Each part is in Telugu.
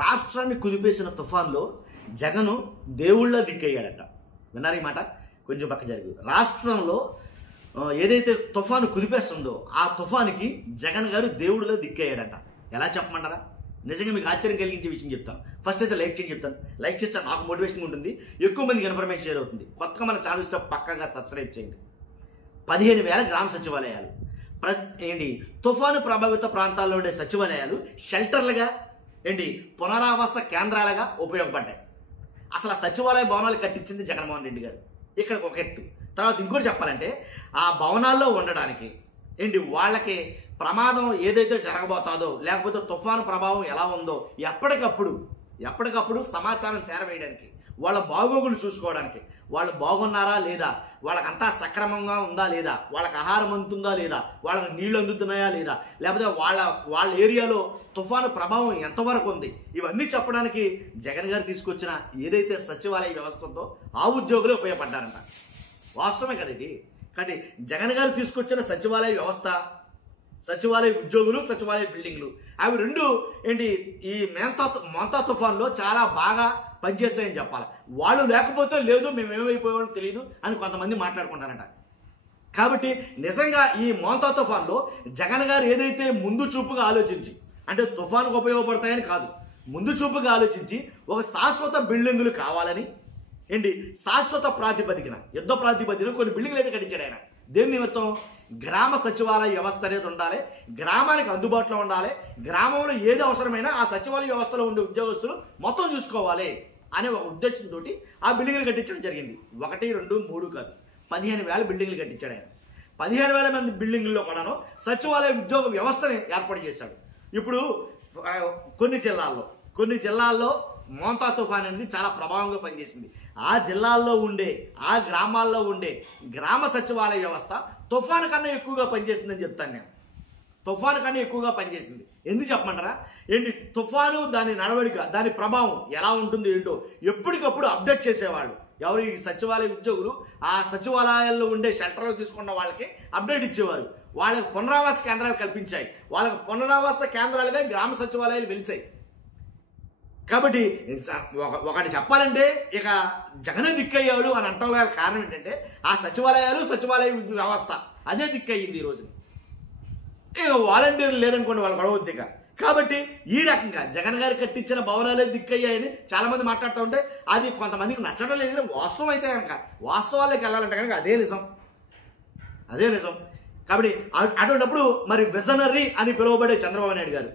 రాష్ట్రాన్ని కుదిపేసిన తుఫాన్లో జగను దేవుళ్ళ దిక్కయ్యాడట. విన్నారు ఈ మాట? కొంచెం పక్క జరిగి రాష్ట్రంలో ఏదైతే తుఫాను కుదిపేస్తుందో ఆ తుఫానికి జగన్ గారు దేవుడిలో దిక్కయ్యాడట. ఎలా చెప్పమంటారా? నిజంగా మీకు ఆశ్చర్యం కలిగించే విషయం చెప్తాను. ఫస్ట్ అయితే లైక్ చేయండి చెప్తాను. లైక్ చేస్తే నాకు మోటివేషన్ ఉంటుంది, ఎక్కువ మందికి ఇన్ఫర్మేషన్ షేర్ అవుతుంది. కొత్తగా మన ఛానల్ ఇస్తే పక్కగా సబ్స్క్రైబ్ చేయండి. 15,000 గ్రామ సచివాలయాలు తుఫాను ప్రభావిత ప్రాంతాల్లో ఉండే సచివాలయాలు షెల్టర్లుగా పునరావాస కేంద్రాలుగా ఉపయోగపడ్డాయి. అసలు ఆ సచివాలయ భవనాలు కట్టించింది జగన్మోహన్ రెడ్డి గారు. ఇక్కడ ఒక ఎత్తు. తర్వాత ఇంకోటి చెప్పాలంటే ఆ భవనాల్లో ఉండడానికి వాళ్ళకి ప్రమాదం ఏదైతే జరగబోతుందో, లేకపోతే తుఫాను ప్రభావం ఎలా ఉందో ఎప్పటికప్పుడు సమాచారం చేరవేయడానికి, వాళ్ళ బాగోగులు చూసుకోవడానికి, వాళ్ళు బాగున్నారా లేదా, వాళ్ళకంతా సక్రమంగా ఉందా లేదా, వాళ్ళకి ఆహారం అందుతుందా లేదా, వాళ్ళకి నీళ్లు అందుతున్నాయా లేదా, లేకపోతే వాళ్ళ ఏరియాలో తుఫాను ప్రభావం ఎంతవరకు ఉంది, ఇవన్నీ చెప్పడానికి జగన్ గారు తీసుకొచ్చిన ఏదైతే సచివాలయ వ్యవస్థ ఉందో ఆ ఉద్యోగులే ఉపయోగపడ్డారంట. వాస్తవమే కదా ఇది. కానీ జగన్ గారు తీసుకొచ్చిన సచివాలయ వ్యవస్థ, సచివాలయ ఉద్యోగులు, సచివాలయ బిల్డింగ్లు అవి రెండు ఈ మోంతా తుఫాన్లో చాలా బాగా పనిచేస్తాయని చెప్పాలి. వాళ్ళు లేకపోతే లేదు, మేము ఏమైపోయామో తెలియదు అని కొంతమంది మాట్లాడుకుంటారంట. కాబట్టి నిజంగా ఈ మోంతా తుఫాన్లో జగన్ గారు ఏదైతే ముందు చూపుగా ఆలోచించి, అంటే తుఫానుకు ఉపయోగపడతాయని కాదు, ముందు చూపుగా ఆలోచించి ఒక శాశ్వత బిల్డింగులు కావాలని శాశ్వత ప్రాతిపదికన, యుద్ధ ప్రాతిపదికన కొన్ని బిల్డింగ్లు అయితే కట్టించాడు ఆయన. దేని నిమిత్తం? గ్రామ సచివాలయ వ్యవస్థ అనేది ఉండాలి, గ్రామానికి అందుబాటులో ఉండాలి, గ్రామంలో ఏది అవసరమైనా ఆ సచివాలయ వ్యవస్థలో ఉండే ఉద్యోగస్తులు మొత్తం చూసుకోవాలి అనే ఒక ఉద్దేశంతో ఆ బిల్డింగ్లు కట్టించడం జరిగింది. 1, 2, 3 కాదు, 15,000 బిల్డింగ్లు కట్టించాడు ఆయన. 15,000 మంది బిల్డింగుల్లో కూడాను సచివాలయ ఉద్యోగ వ్యవస్థని ఏర్పాటు చేశాడు. ఇప్పుడు కొన్ని జిల్లాల్లో మోంతా తుఫాన్ అనేది చాలా ప్రభావంగా పనిచేసింది. ఆ జిల్లాల్లో ఉండే, ఆ గ్రామాల్లో ఉండే గ్రామ సచివాలయ వ్యవస్థ తుఫాను కన్నా ఎక్కువగా పనిచేసిందని చెప్తాను నేను. తుఫాను కన్నా ఎక్కువగా పనిచేసింది. ఎందుకు చెప్పమంటారా? తుఫాను, దాని నడవడిక, దాని ప్రభావం ఎలా ఉంటుంది ఏంటో ఎప్పటికప్పుడు అప్డేట్ చేసేవాళ్ళు ఎవరు? ఈ సచివాలయ ఉద్యోగులు. ఆ సచివాలయాల్లో ఉండే షెల్టర్లు తీసుకున్న వాళ్ళకి అప్డేట్ ఇచ్చేవారు. వాళ్ళకి పునరావాస కేంద్రాలు కల్పించాయి. వాళ్ళకి పునరావాస కేంద్రాలుగా గ్రామ సచివాలయాలు వెలిచాయి. కాబట్టి ఒకటి చెప్పాలంటే ఇక జగనే దిక్కయ్యాడు అని అంటాం కారణం ఏంటంటే ఆ సచివాలయాలు, సచివాలయ వ్యవస్థ అదే దిక్కయ్యింది ఈ రోజు. ఇక వాలంటీర్లు లేరనుకోండి, వాళ్ళు గొడవద్దు ఇక. కాబట్టి ఈ రకంగా జగన్ గారు కట్టించిన భవనాలే దిక్కయ్యాయని చాలా మంది మాట్లాడుతూ ఉంటే అది కొంతమందికి నచ్చడం లేదు. వాస్తవం అయితే కనుక, వాస్తవాల్లోకి వెళ్ళాలంటే కనుక అదే నిజం. కాబట్టి అటువంటిప్పుడు మరి విజనరీ అని పిలువబడే చంద్రబాబు నాయుడు గారు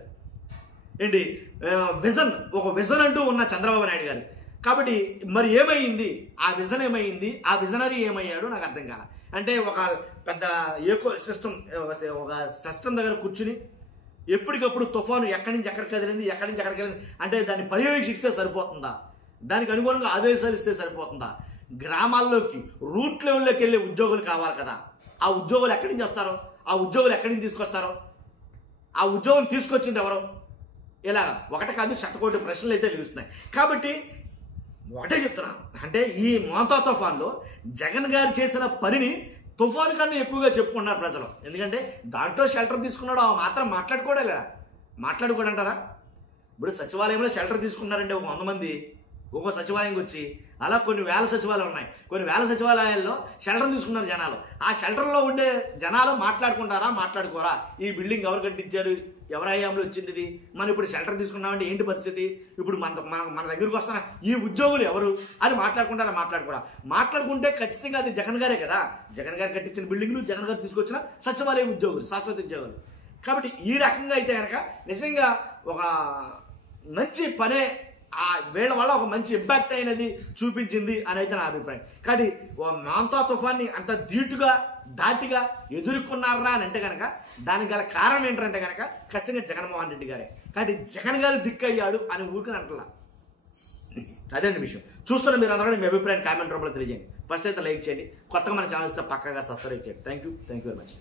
ఒక విజన్ అంటూ ఉన్న చంద్రబాబు నాయుడు గారు. కాబట్టి మరి ఏమైంది? ఆ విజన్ ఏమైంది? ఆ విజనరీ ఏమయ్యాడు నాకు అర్థం కాల. అంటే ఒక పెద్ద ఒక సిస్టమ్ దగ్గర కూర్చుని ఎప్పటికప్పుడు తుఫాను ఎక్కడి నుంచి ఎక్కడికి కదిలింది, అంటే దాన్ని పర్యవేక్షిస్తే సరిపోతుందా? దానికి అనుగుణంగా ఆదేశాలు ఇస్తే సరిపోతుందా? గ్రామాల్లోకి రూట్ లెవెల్లోకి వెళ్ళే ఉద్యోగులు కావాలి కదా. ఆ ఉద్యోగులు ఎక్కడి నుంచి వస్తారో, ఆ ఉద్యోగులు ఎక్కడి నుంచి తీసుకొస్తారో, ఆ ఉద్యోగులు తీసుకొచ్చింది ఎవరో? ఇలాగా ఒకటి కాదు, 100 ప్రశ్నలు అయితే నిలుస్తున్నాయి. కాబట్టి ఒకటే చెప్తున్నా, అంటే ఈ మోంతా తుఫాన్లో జగన్ గారు చేసిన పనిని తుఫాను కన్నా ఎక్కువగా చెప్పుకున్నారు ప్రజలు. ఎందుకంటే దాంట్లో షెల్టర్ తీసుకున్నాడు, ఆ మాత్రం మాట్లాడుకోడంటారా? ఇప్పుడు సచివాలయంలో షెల్టర్ తీసుకున్నారంటే 100 మంది ఒక్కో సచివాలయంకి వచ్చి, అలా కొన్ని వేల సచివాలయాలు ఉన్నాయి. కొన్ని వేల సచివాలయాల్లో షెల్టర్ తీసుకున్నారు జనాలు. ఆ షెల్టర్లో ఉండే జనాలు మాట్లాడుకోరా? ఈ బిల్డింగ్ ఎవరు కట్టించారు, ఎవరి హయాంలో వచ్చింది ఇది, మనం ఇప్పుడు షెల్టర్ తీసుకున్నామంటే ఏంటి పరిస్థితి, ఇప్పుడు మన దగ్గరికి వస్తున్న ఈ ఉద్యోగులు ఎవరు అని మాట్లాడుకుంటే ఖచ్చితంగా అది జగన్ గారే కదా. జగన్ గారు కట్టించిన బిల్డింగ్లు, జగన్ గారు తీసుకొచ్చిన సచివాలయ ఉద్యోగులు, శాశ్వత ఉద్యోగులు. కాబట్టి ఈ రకంగా అయితే కనుక నిజంగా ఒక మంచి పనే వీళ్ళ వల్ల ఒక మంచి ఇంపాక్ట్ అయినది చూపించింది అని అయితే నా అభిప్రాయం. కానీ మోంతా తుఫాన్ని అంత ధాటిగా ఎదుర్కొన్నారా అని అంటే కనుక దానికి గల కారణం ఏంటంటే కనుక ఖచ్చితంగా జగన్మోహన్ రెడ్డి గారే. కాబట్టి జగన్ గారు దిక్కయ్యాడు అని ఊరికని అంటలా. అదే విషయం. చూస్తున్న మీరు అందరూ మీ అభిప్రాయం కామెంట్ రూపంలో తెలియజేయండి. ఫస్ట్ అయితే లైక్ చేయండి, కొత్తగా మన ఛానల్స్ పక్కగా సబ్స్క్రైబ్ చేయండి. Thank you very much.